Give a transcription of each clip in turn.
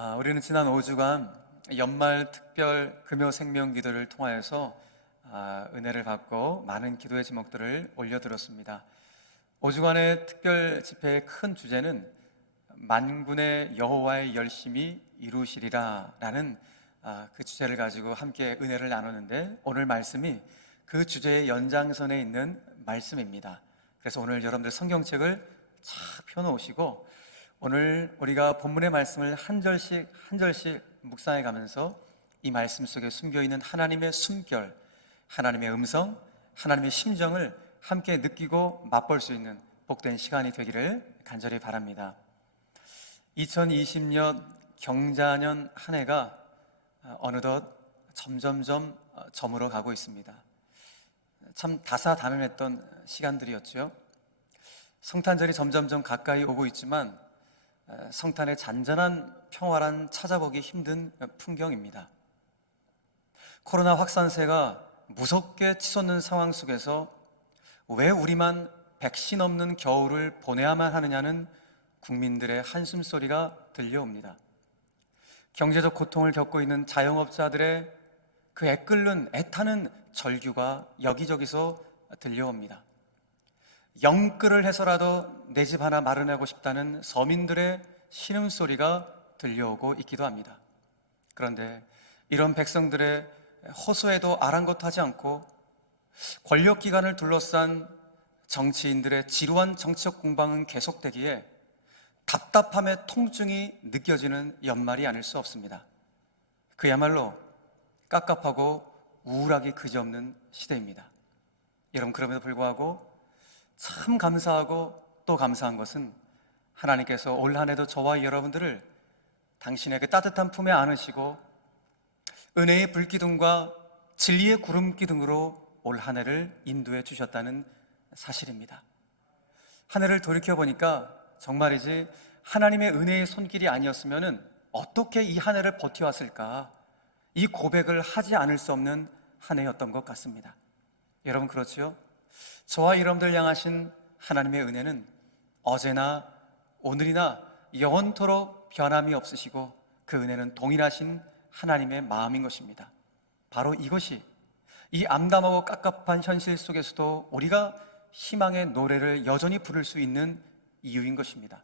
아, 우리는 지난 5주간 연말 특별 금요 생명 기도를 통하여서 아, 은혜를 받고 많은 기도의 제목들을 올려드렸습니다. 5주간의 특별 집회의 큰 주제는 만군의 여호와의 열심히 이루시리라라는 아, 그 주제를 가지고 함께 은혜를 나누는데 오늘 말씀이 그 주제의 연장선에 있는 말씀입니다. 그래서 오늘 여러분들 성경책을 쫙 펴놓으시고 오늘 우리가 본문의 말씀을 한 절씩 한 절씩 묵상해 가면서 이 말씀 속에 숨겨 있는 하나님의 숨결, 하나님의 음성, 하나님의 심정을 함께 느끼고 맛볼 수 있는 복된 시간이 되기를 간절히 바랍니다. 2020년 경자년 한 해가 어느덧 점점점 저물어 가고 있습니다. 참 다사다난했던 시간들이었죠. 성탄절이 점점점 가까이 오고 있지만 성탄의 잔잔한 평화란 찾아보기 힘든 풍경입니다. 코로나 확산세가 무섭게 치솟는 상황 속에서 왜 우리만 백신 없는 겨울을 보내야만 하느냐는 국민들의 한숨 소리가 들려옵니다. 경제적 고통을 겪고 있는 자영업자들의 그 애끓는 애타는 절규가 여기저기서 들려옵니다. 영끌을 해서라도 내 집 하나 마련하고 싶다는 서민들의 신음소리가 들려오고 있기도 합니다. 그런데 이런 백성들의 호소에도 아랑곳하지 않고 권력기관을 둘러싼 정치인들의 지루한 정치적 공방은 계속되기에 답답함의 통증이 느껴지는 연말이 아닐 수 없습니다. 그야말로 깝깝하고 우울하기 그지없는 시대입니다. 여러분 그럼에도 불구하고 참 감사하고 또 감사한 것은 하나님께서 올 한 해도 저와 여러분들을 당신의 그 따뜻한 품에 안으시고 은혜의 불기둥과 진리의 구름기둥으로 올 한 해를 인도해 주셨다는 사실입니다. 한 해를 돌이켜 보니까 정말이지 하나님의 은혜의 손길이 아니었으면 어떻게 이 한 해를 버텨왔을까? 이 고백을 하지 않을 수 없는 한 해였던 것 같습니다. 여러분 그렇지요? 저와 여러분들 향하신 하나님의 은혜는 어제나 오늘이나 영원토록 변함이 없으시고 그 은혜는 동일하신 하나님의 마음인 것입니다. 바로 이것이 이 암담하고 깝깝한 현실 속에서도 우리가 희망의 노래를 여전히 부를 수 있는 이유인 것입니다.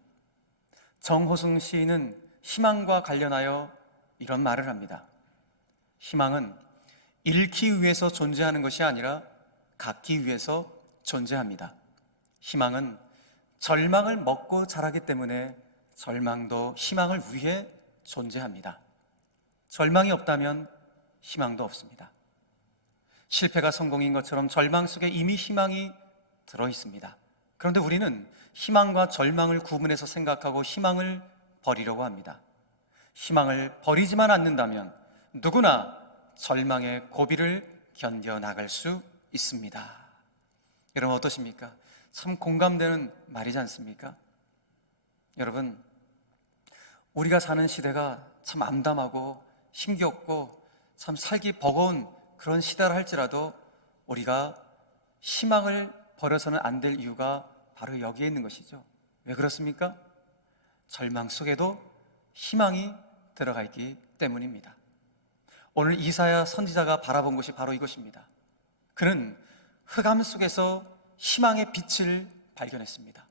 정호승 시인은 희망과 관련하여 이런 말을 합니다. 희망은 잃기 위해서 존재하는 것이 아니라 갖기 위해서 존재합니다. 희망은 절망을 먹고 자라기 때문에 절망도 희망을 위해 존재합니다. 절망이 없다면 희망도 없습니다. 실패가 성공인 것처럼 절망 속에 이미 희망이 들어 있습니다. 그런데 우리는 희망과 절망을 구분해서 생각하고 희망을 버리려고 합니다. 희망을 버리지만 않는다면 누구나 절망의 고비를 견뎌 나갈 수 있습니다. 여러분 어떠십니까? 참 공감되는 말이지 않습니까? 여러분, 우리가 사는 시대가 참 암담하고 힘겹고 참 살기 버거운 그런 시대라 할지라도 우리가 희망을 버려서는 안 될 이유가 바로 여기에 있는 것이죠. 왜 그렇습니까? 절망 속에도 희망이 들어가 있기 때문입니다. 오늘 이사야 선지자가 바라본 것이 바로 이것입니다. 그는 흑암 속에서 희망의 빛을 발견했습니다.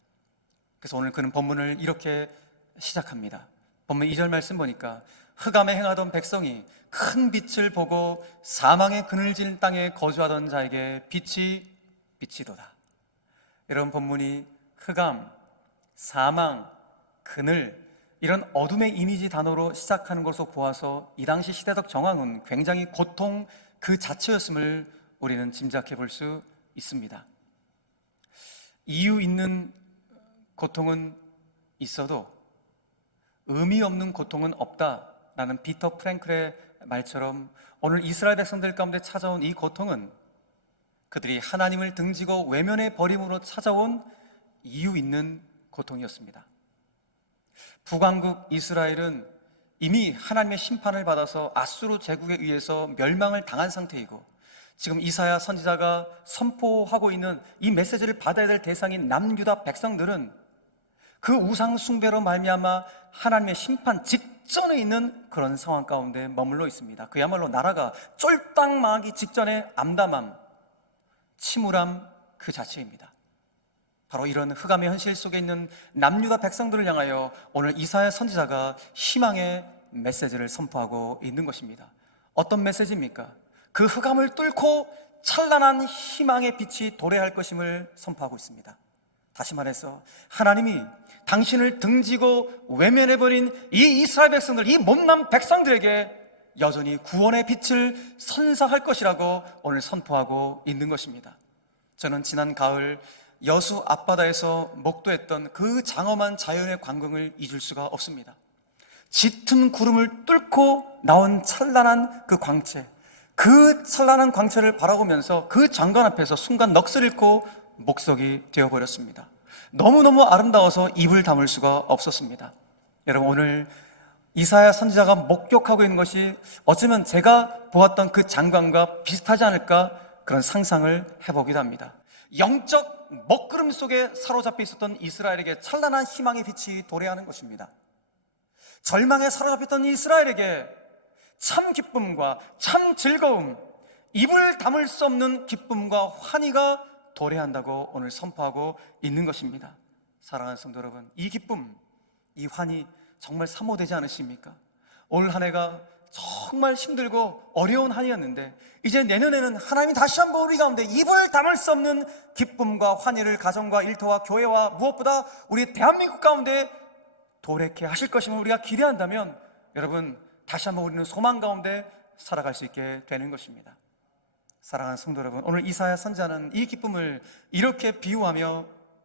그래서 오늘 그는 본문을 이렇게 시작합니다. 본문 2절 말씀 보니까 흑암에 행하던 백성이 큰 빛을 보고 사망의 그늘진 땅에 거주하던 자에게 빛이 비치도다. 여러분 본문이 흑암, 사망, 그늘 이런 어둠의 이미지 단어로 시작하는 것으로 보아서 이 당시 시대적 정황은 굉장히 고통 그 자체였음을 우리는 짐작해 볼 수 있습니다. 이유 있는 고통은 있어도 의미 없는 고통은 없다라는 피터 프랭클의 말처럼 오늘 이스라엘 백성들 가운데 찾아온 이 고통은 그들이 하나님을 등지고 외면의 버림으로 찾아온 이유 있는 고통이었습니다. 북왕국 이스라엘은 이미 하나님의 심판을 받아서 아수르 제국에 의해서 멸망을 당한 상태이고 지금 이사야 선지자가 선포하고 있는 이 메시지를 받아야 될 대상인 남유다 백성들은 그 우상 숭배로 말미암아 하나님의 심판 직전에 있는 그런 상황 가운데 머물러 있습니다. 그야말로 나라가 쫄딱 망하기 직전의 암담함, 침울함 그 자체입니다. 바로 이런 흑암의 현실 속에 있는 남유다 백성들을 향하여 오늘 이사야 선지자가 희망의 메시지를 선포하고 있는 것입니다. 어떤 메시지입니까? 그 흑암을 뚫고 찬란한 희망의 빛이 도래할 것임을 선포하고 있습니다. 다시 말해서 하나님이 당신을 등지고 외면해버린 이 이스라엘 백성들, 이 못난 백성들에게 여전히 구원의 빛을 선사할 것이라고 오늘 선포하고 있는 것입니다. 저는 지난 가을 여수 앞바다에서 목도했던 그 장엄한 자연의 광경을 잊을 수가 없습니다. 짙은 구름을 뚫고 나온 찬란한 그 광채, 그 찬란한 광채를 바라보면서 그 장관 앞에서 순간 넋을 잃고 목석이 되어버렸습니다. 너무너무 아름다워서 입을 다물 수가 없었습니다. 여러분, 오늘 이사야 선지자가 목격하고 있는 것이 어쩌면 제가 보았던 그 장관과 비슷하지 않을까 그런 상상을 해보기도 합니다. 영적 먹구름 속에 사로잡혀 있었던 이스라엘에게 찬란한 희망의 빛이 도래하는 것입니다. 절망에 사로잡혔던 이스라엘에게 참 기쁨과 참 즐거움, 입을 담을 수 없는 기쁨과 환희가 도래한다고 오늘 선포하고 있는 것입니다. 사랑하는 성도 여러분, 이 기쁨, 이 환희 정말 사모되지 않으십니까? 오늘 한 해가 정말 힘들고 어려운 한 해였는데 이제 내년에는 하나님이 다시 한번 우리 가운데 입을 담을 수 없는 기쁨과 환희를 가정과 일터와 교회와 무엇보다 우리 대한민국 가운데 도래케 하실 것임을 우리가 기대한다면 여러분 다시 한번 우리는 소망 가운데 살아갈 수 있게 되는 것입니다. 사랑하는 성도 여러분, 오늘 이사야 선자는 이 기쁨을 이렇게 비유하며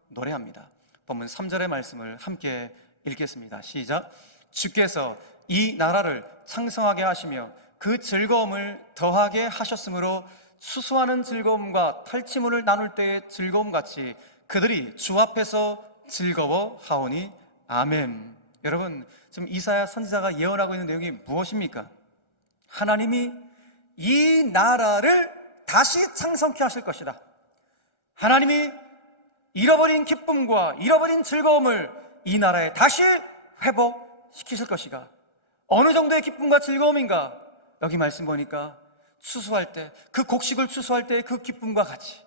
노래합니다. 본문 3절의 말씀을 함께 읽겠습니다. 시작. 주께서 이 나라를 창성하게 하시며 그 즐거움을 더하게 하셨으므로 수수하는 즐거움과 탈취물을 나눌 때의 즐거움 같이 그들이 주 앞에서 즐거워 하오니 아멘. 여러분, 지금 이사야 선지자가 예언하고 있는 내용이 무엇입니까? 하나님이 이 나라를 다시 창성케 하실 것이다. 하나님이 잃어버린 기쁨과 잃어버린 즐거움을 이 나라에 다시 회복시키실 것이가. 어느 정도의 기쁨과 즐거움인가? 여기 말씀 보니까 추수할 때, 그 곡식을 추수할 때그 기쁨과 같이,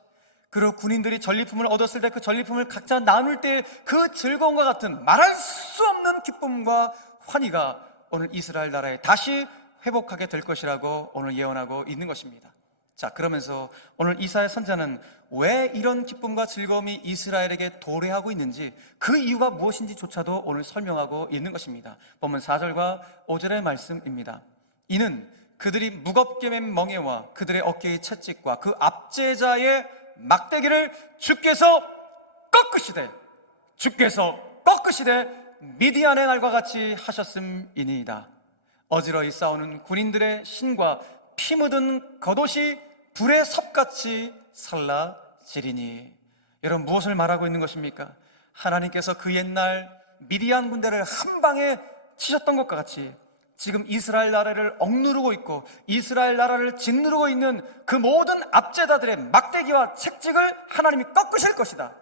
그리고 군인들이 전리품을 얻었을 때 그 전리품을 각자 나눌 때 그 즐거움과 같은 말할 수 없는 기쁨과 환희가 오늘 이스라엘 나라에 다시 회복하게 될 것이라고 오늘 예언하고 있는 것입니다. 자, 그러면서 오늘 이사야 선자는 왜 이런 기쁨과 즐거움이 이스라엘에게 도래하고 있는지 그 이유가 무엇인지조차도 오늘 설명하고 있는 것입니다. 보면 4절과 5절의 말씀입니다. 이는 그들이 무겁게 맨 멍에와 그들의 어깨의 채찍과 그 압제자의 막대기를 주께서 꺾으시되 주께서 꺾으시되 미디안의 날과 같이 하셨음이니이다. 어지러이 싸우는 군인들의 신과 피 묻은 겉옷이 불의 섭같이 살라지리니 여러분 무엇을 말하고 있는 것입니까? 하나님께서 그 옛날 미디안 군대를 한 방에 치셨던 것과 같이 지금 이스라엘 나라를 억누르고 있고 이스라엘 나라를 짓누르고 있는 그 모든 압제자들의 막대기와 책직을 하나님이 꺾으실 것이다.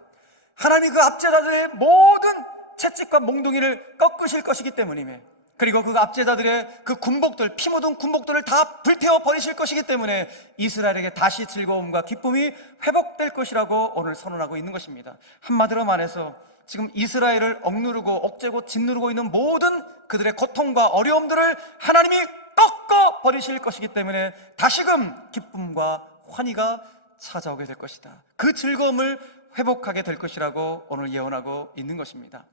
하나님이 그 압제자들의 모든 채찍과 몽둥이를 꺾으실 것이기 때문이며 그리고 그 압제자들의 그 군복들, 피 묻은 군복들을 다 불태워 버리실 것이기 때문에 이스라엘에게 다시 즐거움과 기쁨이 회복될 것이라고 오늘 선언하고 있는 것입니다. 한마디로 말해서 지금 이스라엘을 억누르고 억제고 짓누르고 있는 모든 그들의 고통과 어려움들을 하나님이 꺾어 버리실 것이기 때문에 다시금 기쁨과 환희가 찾아오게 될 것이다. 그 즐거움을 회복하게 될 것이라고 오늘 예언하고 있는 것입니다.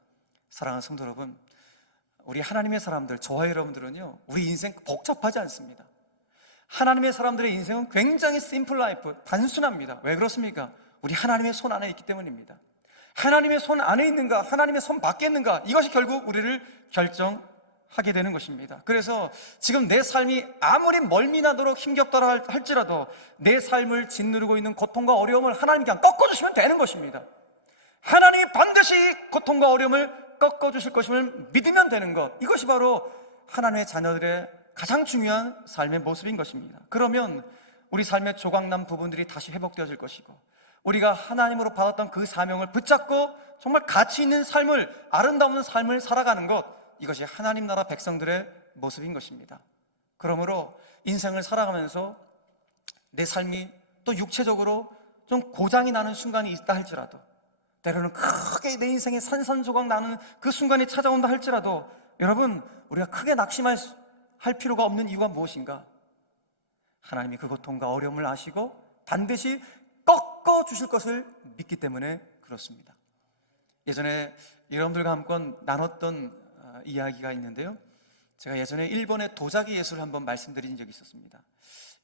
사랑하는 성도 여러분, 우리 하나님의 사람들, 저와 여러분들은요, 우리 인생 복잡하지 않습니다. 하나님의 사람들의 인생은 굉장히 심플 라이프, 단순합니다. 왜 그렇습니까? 우리 하나님의 손 안에 있기 때문입니다. 하나님의 손 안에 있는가, 하나님의 손 밖에 있는가, 이것이 결국 우리를 결정하게 되는 것입니다. 그래서 지금 내 삶이 아무리 멀미나도록 힘겹더라 할지라도 내 삶을 짓누르고 있는 고통과 어려움을 하나님이 그냥 꺾어주시면 되는 것입니다. 하나님이 반드시 고통과 어려움을 꺾어주실 것임을 믿으면 되는 것. 이것이 바로 하나님의 자녀들의 가장 중요한 삶의 모습인 것입니다. 그러면 우리 삶의 조각난 부분들이 다시 회복되어질 것이고, 우리가 하나님으로 받았던 그 사명을 붙잡고 정말 가치 있는 삶을, 아름다운 삶을 살아가는 것, 이것이 하나님 나라 백성들의 모습인 것입니다. 그러므로 인생을 살아가면서 내 삶이 또 육체적으로 좀 고장이 나는 순간이 있다 할지라도 때로는 크게 내 인생에 산산조각 나는 그 순간이 찾아온다 할지라도 여러분 우리가 크게 낙심할 수- 할 필요가 없는 이유가 무엇인가? 하나님이 그 고통과 어려움을 아시고 반드시 꺾어 주실 것을 믿기 때문에 그렇습니다. 예전에 여러분들과 함께 나눴던 어, 이야기가 있는데요. 제가 예전에 일본의 도자기 예술을 한번 말씀드린 적이 있었습니다.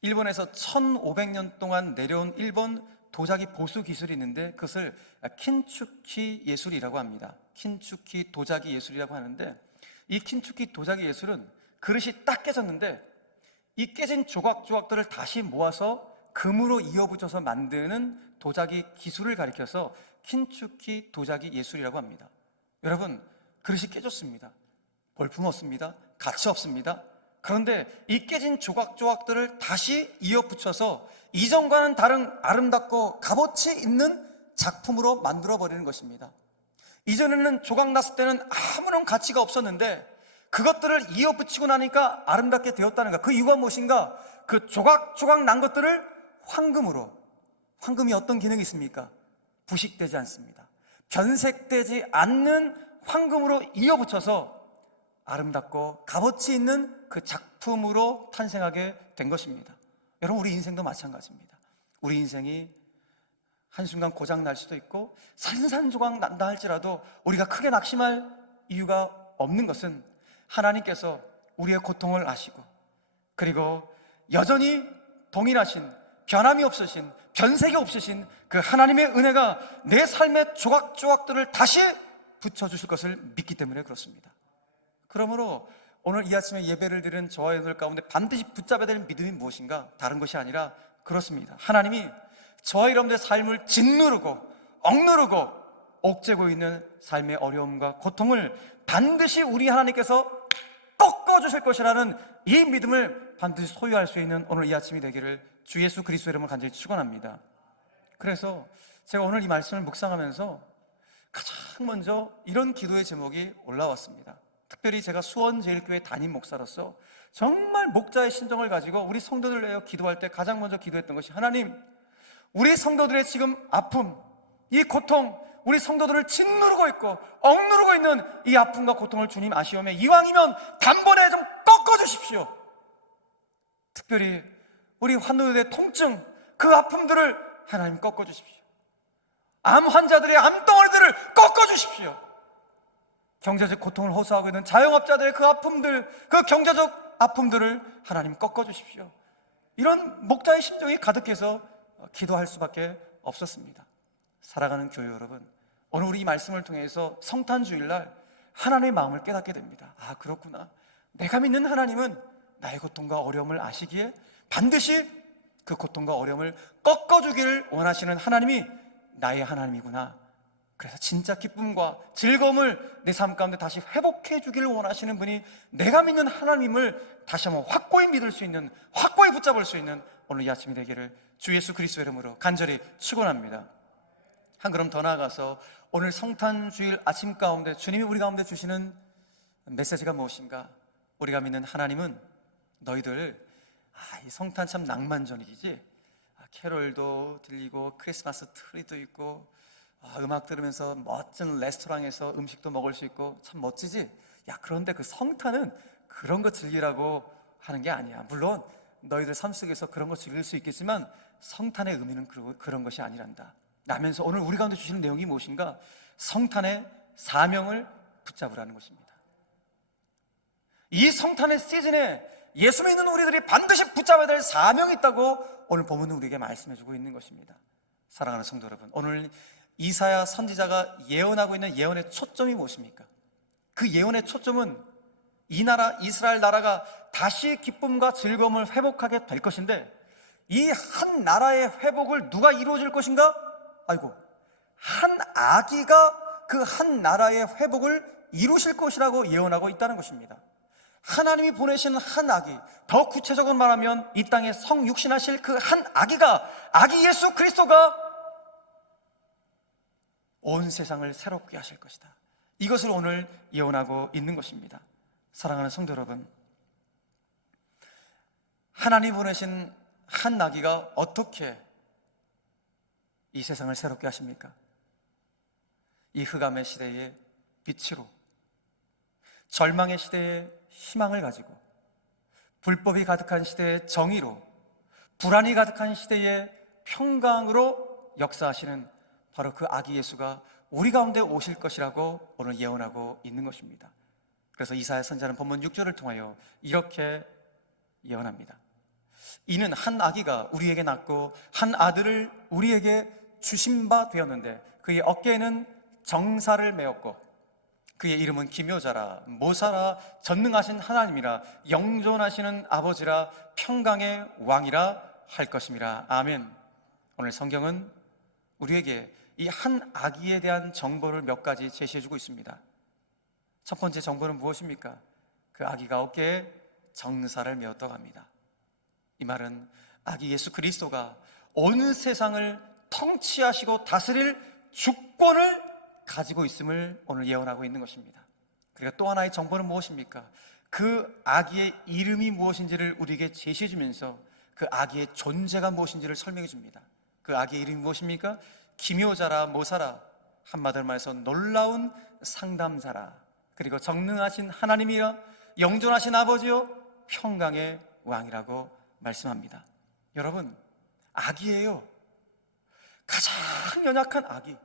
일본에서 1500년 동안 내려온 일본 도자기 보수 기술이 있는데 그것을 킨추키 예술이라고 합니다. 킨추키 도자기 예술이라고 하는데 이 킨추키 도자기 예술은 그릇이 딱 깨졌는데 이 깨진 조각조각들을 다시 모아서 금으로 이어붙여서 만드는 도자기 기술을 가리켜서 킨추키 도자기 예술이라고 합니다. 여러분, 그릇이 깨졌습니다. 볼품 없습니다. 가치 없습니다. 그런데 이 깨진 조각조각들을 다시 이어붙여서 이전과는 다른 아름답고 값어치 있는 작품으로 만들어 버리는 것입니다. 이전에는 조각 났을 때는 아무런 가치가 없었는데 그것들을 이어붙이고 나니까 아름답게 되었다는 것. 그 이유가 무엇인가? 그 조각조각 난 것들을 황금으로. 황금이 어떤 기능이 있습니까? 부식되지 않습니다. 변색되지 않는 황금으로 이어붙여서 아름답고 값어치 있는 그 작품으로 탄생하게 된 것입니다. 여러분, 우리 인생도 마찬가지입니다. 우리 인생이 한순간 고장 날 수도 있고 산산조각 난다 할지라도 우리가 크게 낙심할 이유가 없는 것은 하나님께서 우리의 고통을 아시고 그리고 여전히 동일하신 변함이 없으신 변색이 없으신 그 하나님의 은혜가 내 삶의 조각조각들을 다시 붙여주실 것을 믿기 때문에 그렇습니다. 그러므로 오늘 이 아침에 예배를 드리는 저와 여러분들 가운데 반드시 붙잡아야 될 믿음이 무엇인가? 다른 것이 아니라 그렇습니다. 하나님이 저와 여러분들의 삶을 짓누르고 억누르고 옥죄고 있는 삶의 어려움과 고통을 반드시 우리 하나님께서 꺾어주실 것이라는 이 믿음을 반드시 소유할 수 있는 오늘 이 아침이 되기를 주 예수 그리스도 이름을 간절히 축원합니다. 그래서 제가 오늘 이 말씀을 묵상하면서 가장 먼저 이런 기도의 제목이 올라왔습니다. 특별히 제가 수원제일교회 담임 목사로서 정말 목자의 심정을 가지고 우리 성도들 내어 기도할 때 가장 먼저 기도했던 것이 하나님, 우리 성도들의 지금 아픔, 이 고통, 우리 성도들을 짓누르고 있고 억누르고 있는 이 아픔과 고통을 주님 아시오매 이왕이면 단번에 좀 꺾어 주십시오. 특별히 우리 환우들의 통증, 그 아픔들을 하나님 꺾어주십시오. 암 환자들의 암덩어리들을 꺾어주십시오. 경제적 고통을 호소하고 있는 자영업자들의 그 아픔들, 그 경제적 아픔들을 하나님 꺾어주십시오. 이런 목자의 심정이 가득해서 기도할 수밖에 없었습니다. 살아가는 교회 여러분, 오늘 우리 이 말씀을 통해서 성탄 주일날 하나님의 마음을 깨닫게 됩니다. 아, 그렇구나. 내가 믿는 하나님은 나의 고통과 어려움을 아시기에 반드시 그 고통과 어려움을 꺾어주기를 원하시는 하나님이 나의 하나님이구나. 그래서 진짜 기쁨과 즐거움을 내 삶 가운데 다시 회복해 주기를 원하시는 분이 내가 믿는 하나님을 다시 한번 확고히 믿을 수 있는, 확고히 붙잡을 수 있는 오늘 이 아침이 되기를 주 예수 그리스도 이름으로 간절히 축원합니다. 한 걸음 더 나아가서 오늘 성탄 주일 아침 가운데 주님이 우리 가운데 주시는 메시지가 무엇인가? 우리가 믿는 하나님은 너희들 아, 이 성탄 참 낭만적이지. 아, 캐롤도 들리고 크리스마스 트리도 있고 아, 음악 들으면서 멋진 레스토랑에서 음식도 먹을 수 있고 참 멋지지. 야 그런데 그 성탄은 그런 거 즐기라고 하는 게 아니야. 물론 너희들 삶 속에서 그런 거 즐길 수 있겠지만 성탄의 의미는 그러- 그런 것이 아니란다. 라면서 오늘 우리 가운데 주시는 내용이 무엇인가? 성탄의 사명을 붙잡으라는 것입니다. 이 성탄의 시즌에 예수 믿는 우리들이 반드시 붙잡아야 될 사명이 있다고 오늘 본문은 우리에게 말씀해 주고 있는 것입니다. 사랑하는 성도 여러분, 오늘 이사야 선지자가 예언하고 있는 예언의 초점이 무엇입니까? 그 예언의 초점은 이 나라 이스라엘 나라가 다시 기쁨과 즐거움을 회복하게 될 것인데 이 한 나라의 회복을 누가 이루어질 것인가? 아이고 한 아기가 그 한 나라의 회복을 이루실 것이라고 예언하고 있다는 것입니다. 하나님이 보내신 한 아기, 더 구체적으로 말하면 이 땅에 성육신하실 그 한 아기가 아기 예수 그리스도가 온 세상을 새롭게 하실 것이다. 이것을 오늘 예언하고 있는 것입니다. 사랑하는 성도 여러분, 하나님 보내신 한 나귀가 어떻게 이 세상을 새롭게 하십니까? 이 흑암의 시대에 빛으로 절망의 시대에 희망을 가지고 불법이 가득한 시대에 정의로 불안이 가득한 시대에 평강으로 역사하시는 바로 그 아기 예수가 우리 가운데 오실 것이라고 오늘 예언하고 있는 것입니다. 그래서 이사야 선자는 본문 6절을 통하여 이렇게 예언합니다. 이는 한 아기가 우리에게 낳고 한 아들을 우리에게 주신 바 되었는데 그의 어깨에는 정사를 메었고 그의 이름은 기묘자라 모사라 전능하신 하나님이라 영존하시는 아버지라 평강의 왕이라 할 것임이라 아멘. 오늘 성경은 우리에게 이 한 아기에 대한 정보를 몇 가지 제시해 주고 있습니다. 첫 번째 정보는 무엇입니까? 그 아기가 어깨에 정사를 메었다고 합니다. 이 말은 아기 예수 그리스도가 온 세상을 통치하시고 다스릴 주권을 가지고 있음을 오늘 예언하고 있는 것입니다. 그리고 또 하나의 정보는 무엇입니까? 그 아기의 이름이 무엇인지를 우리에게 제시해 주면서 그 아기의 존재가 무엇인지를 설명해 줍니다. 그 아기의 이름이 무엇입니까? 기묘자라 모사라 한마디로 말해서 놀라운 상담자라 그리고 정능하신 하나님이라 영존하신 아버지요 평강의 왕이라고 말씀합니다. 여러분 아기예요. 가장 연약한 아기.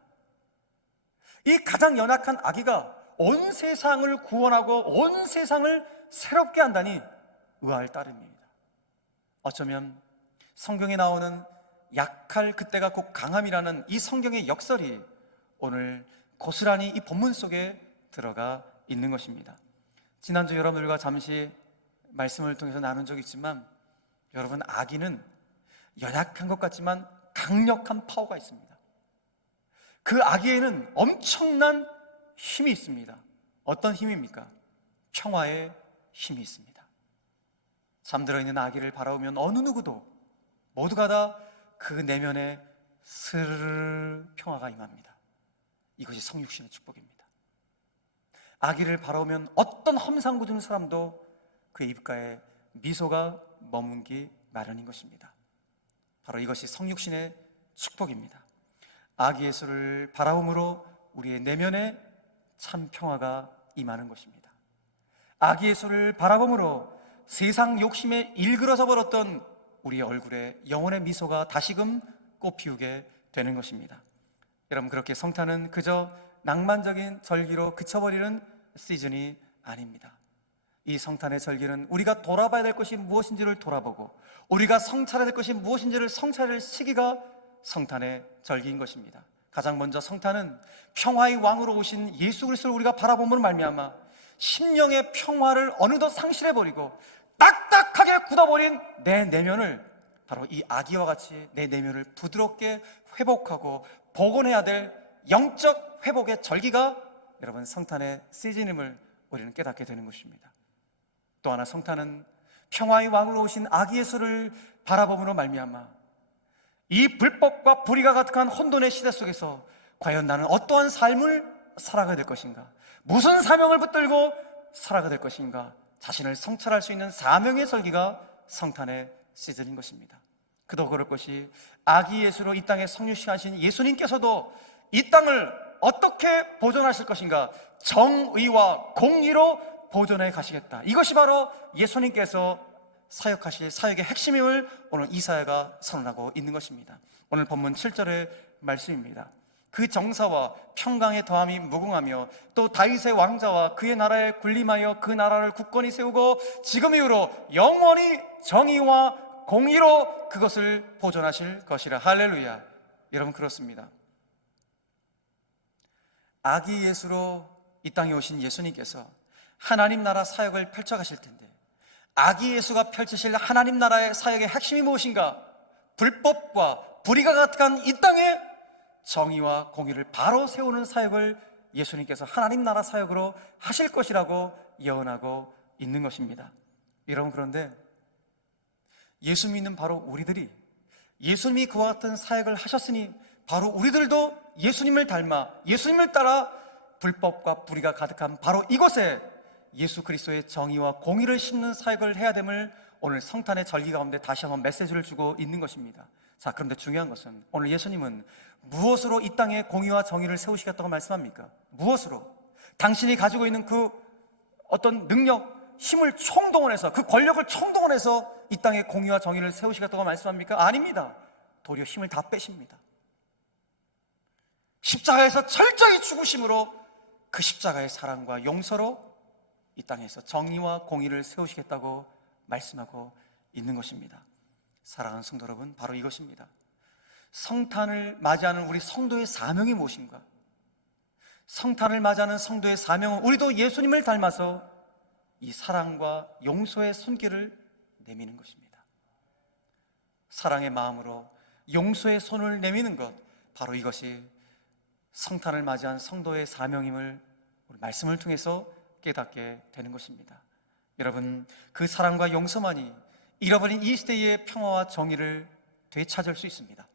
이 가장 연약한 아기가 온 세상을 구원하고 온 세상을 새롭게 한다니 의아할 따름입니다. 어쩌면 성경에 나오는 약할 그때가 곧 강함이라는 이 성경의 역설이 오늘 고스란히 이 본문 속에 들어가 있는 것입니다. 지난주 여러분들과 잠시 말씀을 통해서 나눈 적이 있지만 여러분 아기는 연약한 것 같지만 강력한 파워가 있습니다. 그 아기에는 엄청난 힘이 있습니다. 어떤 힘입니까? 평화의 힘이 있습니다. 잠들어 있는 아기를 바라보면 어느 누구도 모두가 다 그 내면에 스르르 평화가 임합니다. 이것이 성육신의 축복입니다. 아기를 바라보면 어떤 험상궂은 사람도 그 입가에 미소가 머문기 마련인 것입니다. 바로 이것이 성육신의 축복입니다. 아기 예수를 바라봄으로 우리의 내면에 참 평화가 임하는 것입니다. 아기 예수를 바라봄으로 세상 욕심에 일그러져 버렸던 우리의 얼굴에 영혼의 미소가 다시금 꽃피우게 되는 것입니다. 여러분 그렇게 성탄은 그저 낭만적인 절기로 그쳐버리는 시즌이 아닙니다. 이 성탄의 절기는 우리가 돌아봐야 될 것이 무엇인지를 돌아보고 우리가 성찰해야 될 것이 무엇인지를 성찰할 시기가 성탄의 절기인 것입니다. 가장 먼저 성탄은 평화의 왕으로 오신 예수 그리스도를 우리가 바라보면 말미암아 심령의 평화를 어느덧 상실해 버리고 딱딱하게 굳어버린 내 내면을 바로 이 아기와 같이 내 내면을 부드럽게 회복하고 복원해야 될 영적 회복의 절기가 여러분 성탄의 시즌임을 우리는 깨닫게 되는 것입니다. 또 하나 성탄은 평화의 왕으로 오신 아기 예수를 바라봄으로 말미암아 이 불법과 불의가 가득한 혼돈의 시대 속에서 과연 나는 어떠한 삶을 살아가야 될 것인가? 무슨 사명을 붙들고 살아가야 될 것인가? 자신을 성찰할 수 있는 사명의 설기가 성탄의 시즌인 것입니다. 그도 그럴 것이 아기 예수로 이 땅에 성육시하신 예수님께서도 이 땅을 어떻게 보존하실 것인가? 정의와 공의로 보존해 가시겠다. 이것이 바로 예수님께서 사역하실 사역의 핵심임을 오늘 이사야가 선언하고 있는 것입니다. 오늘 본문 7절의 말씀입니다. 그 정사와 평강의 더함이 무궁하며 또 다윗의 왕자와 그의 나라에 군림하여 그 나라를 굳건히 세우고 지금 이후로 영원히 정의와 공의로 그것을 보존하실 것이라 할렐루야. 여러분 그렇습니다. 아기 예수로 이 땅에 오신 예수님께서 하나님 나라 사역을 펼쳐 가실 텐데 아기 예수가 펼치실 하나님 나라의 사역의 핵심이 무엇인가? 불법과 불의가 가득한 이 땅에 정의와 공의를 바로 세우는 사역을 예수님께서 하나님 나라 사역으로 하실 것이라고 예언하고 있는 것입니다. 여러분 그런데 예수 믿는 바로 우리들이 예수님이 그와 같은 사역을 하셨으니 바로 우리들도 예수님을 닮아 예수님을 따라 불법과 불의가 가득한 바로 이곳에 예수 그리스도의 정의와 공의를 심는 사역을 해야 됨을 오늘 성탄의 절기 가운데 다시 한번 메시지를 주고 있는 것입니다. 자, 그런데 중요한 것은 오늘 예수님은 무엇으로 이 땅에 공의와 정의를 세우시겠다고 말씀합니까? 무엇으로? 당신이 가지고 있는 그 어떤 능력, 힘을 총동원해서 그 권력을 총동원해서 이 땅에 공의와 정의를 세우시겠다고 말씀합니까? 아닙니다. 도리어 힘을 다 빼십니다. 십자가에서 철저히 죽으심으로 그 십자가의 사랑과 용서로 이 땅에서 정의와 공의를 세우시겠다고 말씀하고 있는 것입니다. 사랑하는 성도 여러분, 바로 이것입니다. 성탄을 맞이하는 우리 성도의 사명이 무엇인가? 성탄을 맞이하는 성도의 사명은 우리도 예수님을 닮아서 이 사랑과 용서의 손길을 내미는 것입니다. 사랑의 마음으로 용서의 손을 내미는 것, 바로 이것이 성탄을 맞이한 성도의 사명임을 우리 말씀을 통해서 깨닫게 되는 것입니다. 여러분, 그 사랑과 용서만이 잃어버린 이 시대의 평화와 정의를 되찾을 수 있습니다.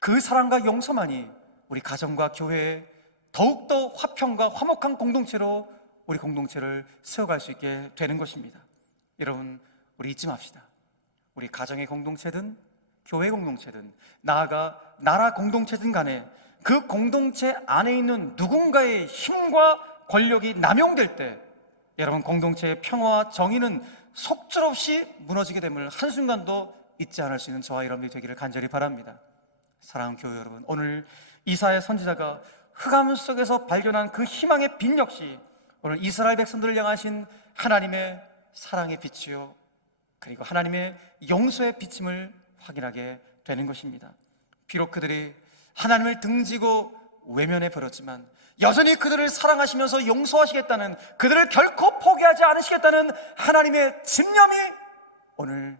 그 사랑과 용서만이 우리 가정과 교회에 더욱더 화평과 화목한 공동체로 우리 공동체를 세워갈 수 있게 되는 것입니다. 여러분, 우리 잊지 맙시다. 우리 가정의 공동체든 교회 공동체든 나아가 나라 공동체든 간에 그 공동체 안에 있는 누군가의 힘과 권력이 남용될 때 여러분 공동체의 평화와 정의는 속절없이 무너지게 됨을 한순간도 잊지 않을 수 있는 저와 여러분이 되기를 간절히 바랍니다. 사랑하는 교회 여러분, 오늘 이사의 선지자가 흑암 속에서 발견한 그 희망의 빛 역시 오늘 이스라엘 백성들을 향하신 하나님의 사랑의 빛이요 그리고 하나님의 용서의 비침을 확인하게 되는 것입니다. 비록 그들이 하나님을 등지고 외면해 버렸지만 여전히 그들을 사랑하시면서 용서하시겠다는 그들을 결코 포기하지 않으시겠다는 하나님의 집념이 오늘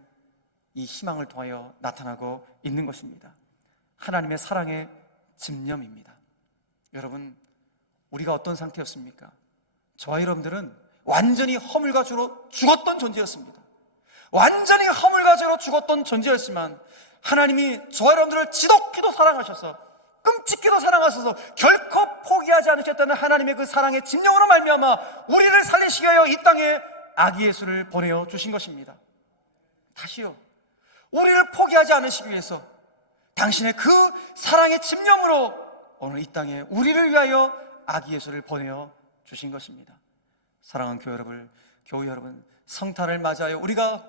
이 희망을 통하여 나타나고 있는 것입니다. 하나님의 사랑의 집념입니다. 여러분, 우리가 어떤 상태였습니까? 저와 여러분들은 완전히 허물과 주로 죽었던 존재였습니다. 완전히 허물과 죄로 죽었던 존재였지만 하나님이 저와 여러분들을 지독히도 사랑하셔서 끔찍히도 사랑하셔서 결코 포기하지 않으셨다는 하나님의 그 사랑의 진정으로 말미암아 우리를 살리시기 위하여 이 땅에 아기 예수를 보내어 주신 것입니다. 다시요. 우리를 포기하지 않으시기 위해서 당신의 그 사랑의 집념으로 오늘 이 땅에 우리를 위하여 아기 예수를 보내어 주신 것입니다. 사랑하는 교회 여러분, 교회 여러분, 성탄을 맞아요. 우리가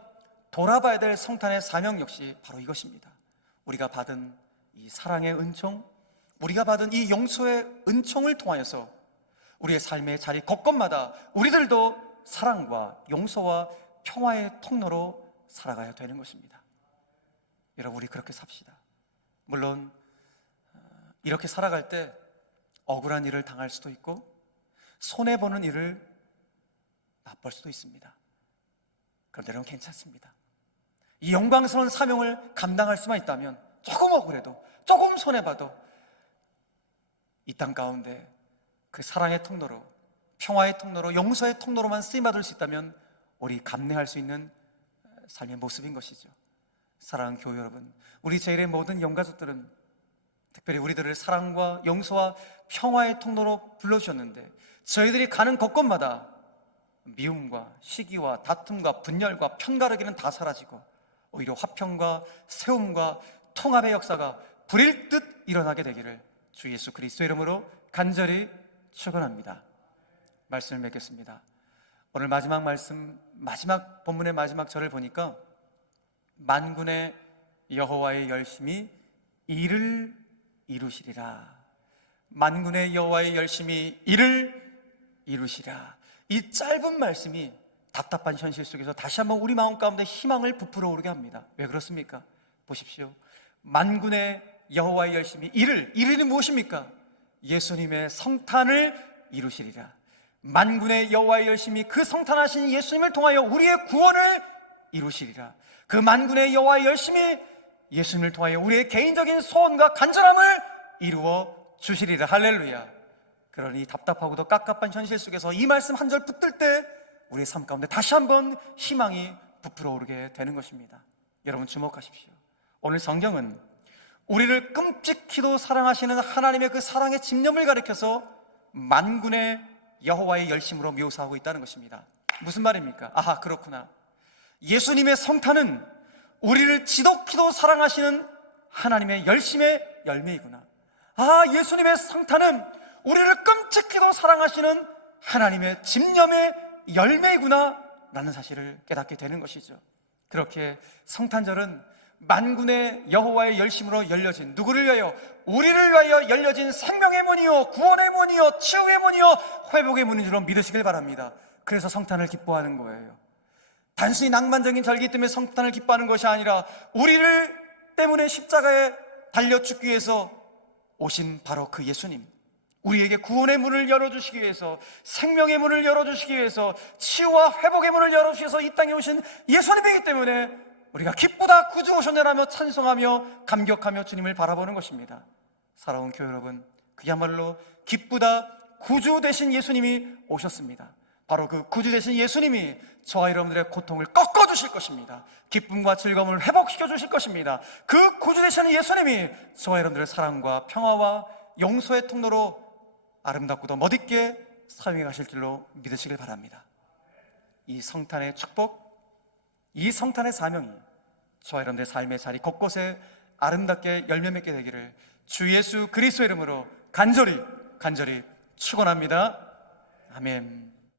돌아봐야 될 성탄의 사명 역시 바로 이것입니다. 우리가 받은 이 사랑의 은총, 우리가 받은 이 용서의 은총을 통하여서 우리의 삶의 자리 곳곳마다 우리들도 사랑과 용서와 평화의 통로로 살아가야 되는 것입니다. 여러분, 우리 그렇게 삽시다. 물론, 어, 이렇게 살아갈 때 억울한 일을 당할 수도 있고, 손해보는 일을 맛볼 수도 있습니다. 그런데 여러분 괜찮습니다. 이 영광스러운 사명을 감당할 수만 있다면 조금 억울해도 조금 손해봐도 이 땅 가운데 그 사랑의 통로로 평화의 통로로 용서의 통로로만 쓰임받을 수 있다면 우리 감내할 수 있는 삶의 모습인 것이죠. 사랑하는 교회 여러분, 우리 제일의 모든 영가족들은 특별히 우리들을 사랑과 용서와 평화의 통로로 불러주셨는데 저희들이 가는 곳곳마다 미움과 시기와 다툼과 분열과 편가르기는 다 사라지고 오히려 화평과 세움과 통합의 역사가 불일 듯 일어나게 되기를 주 예수 그리스도 이름으로 간절히 축원합니다. 말씀을 맺겠습니다. 오늘 마지막 말씀 마지막 본문의 마지막 절을 보니까 만군의 여호와의 열심히 일을 이루시리라. 만군의 여호와의 열심히 일을 이루시라. 이 짧은 말씀이 답답한 현실 속에서 다시 한번 우리 마음 가운데 희망을 부풀어 오르게 합니다. 왜 그렇습니까? 보십시오. 만군의 여호와의 열심히 이를 이르는 무엇입니까? 예수님의 성탄을 이루시리라. 만군의 여호와의 열심히 그 성탄하신 예수님을 통하여 우리의 구원을 이루시리라. 그 만군의 여호와의 열심히 예수님을 통하여 우리의 개인적인 소원과 간절함을 이루어 주시리라. 할렐루야. 그러니 답답하고도 깝깝한 현실 속에서 이 말씀 한 절 붙들 때 우리의 삶 가운데 다시 한번 희망이 부풀어 오르게 되는 것입니다. 여러분 주목하십시오. 오늘 성경은 우리를 끔찍히도 사랑하시는 하나님의 그 사랑의 집념을 가리켜서 만군의 여호와의 열심으로 묘사하고 있다는 것입니다. 무슨 말입니까? 아하, 그렇구나. 예수님의 성탄은 우리를 지독히도 사랑하시는 하나님의 열심의 열매이구나. 아, 예수님의 성탄은 우리를 끔찍히도 사랑하시는 하나님의 집념의 열매이구나. 라는 사실을 깨닫게 되는 것이죠. 그렇게 성탄절은 만군의 여호와의 열심으로 열려진 누구를 위하여 우리를 위하여 열려진 생명의 문이요 구원의 문이요 치유의 문이요 회복의 문인 줄로 믿으시길 바랍니다. 그래서 성탄을 기뻐하는 거예요. 단순히 낭만적인 절기 때문에 성탄을 기뻐하는 것이 아니라 우리를 때문에 십자가에 달려 죽기 위해서 오신 바로 그 예수님. 우리에게 구원의 문을 열어주시기 위해서 생명의 문을 열어주시기 위해서 치유와 회복의 문을 열어주시기 위해서 이 땅에 오신 예수님이기 때문에 우리가 기쁘다 구주 오셨네라며 찬송하며 감격하며 주님을 바라보는 것입니다. 살아온 교회 여러분, 그야말로 기쁘다 구주 되신 예수님이 오셨습니다. 바로 그 구주 되신 예수님이 저와 여러분들의 고통을 꺾어 주실 것입니다. 기쁨과 즐거움을 회복시켜 주실 것입니다. 그 구주 되시는 예수님이 저와 여러분들의 사랑과 평화와 용서의 통로로 아름답고도 멋있게 사용해 가실 줄로 믿으시길 바랍니다. 이 성탄의 축복, 이 성탄의 사명이 저와 여러분들의 삶의 자리 곳곳에 아름답게 열매 맺게 되기를 주 예수 그리스도 이름으로 간절히 간절히 축원합니다. 아멘.